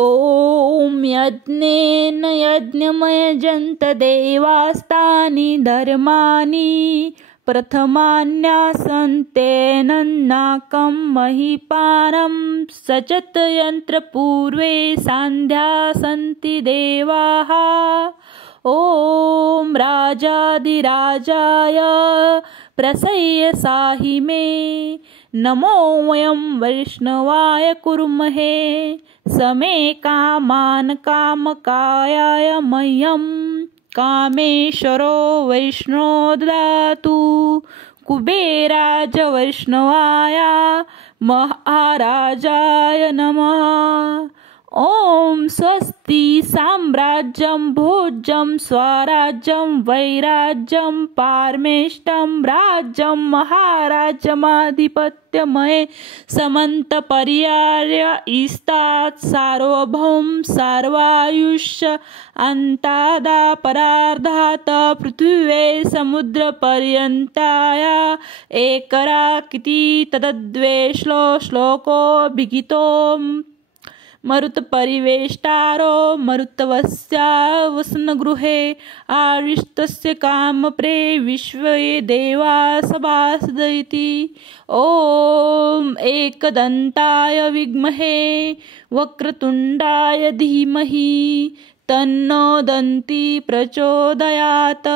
ॐ यज्ञेन यज्ञमयजन्त देवास्तानि धर्माणि प्रथमान्यासन्तेनन्नाकं महीपानं सचत यन्त्रपूर्वे सान्ध्या सन्ति देवाः। ॐ राजाधिराजाय प्रसय्यसाहि मे नमो वयं वैष्णवाय कुर्महे समे कामान् कामकायाय मह्यं कामेश्वरो वैष्णो ददातु। कुबेराज वैष्णवाय महाराजाय नमः। ॐ स्वस्ति साम्राज्यं भोज्यं स्वराज्यं वैराज्यं पारमेष्टं राज्यं महाराज्यमाधिपत्यमये समन्तपर्याय इस्तात् सार्वभौम सर्वायुष्य अन्तादापरार्धात् पृथिवे समुद्रपर्यन्ताय एकराकिति तदद्वे श्लोको मरुत्परिवेष्टारो मरुत्वस्य वसनगृहे आविष्टस्य कामप्रे विश्वे देवा सभासदिति। ॐ एकदन्ताय विद्महे वक्रतुण्डाय धीमहि तन्नो दन्ती प्रचोदयात्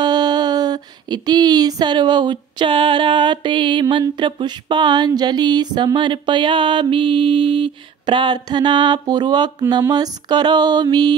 इति सर्व उच्चाराते मंत्रपुष्पाञ्जलि समर्पयामि। प्रार्थनापूर्वक नमस्करोमि।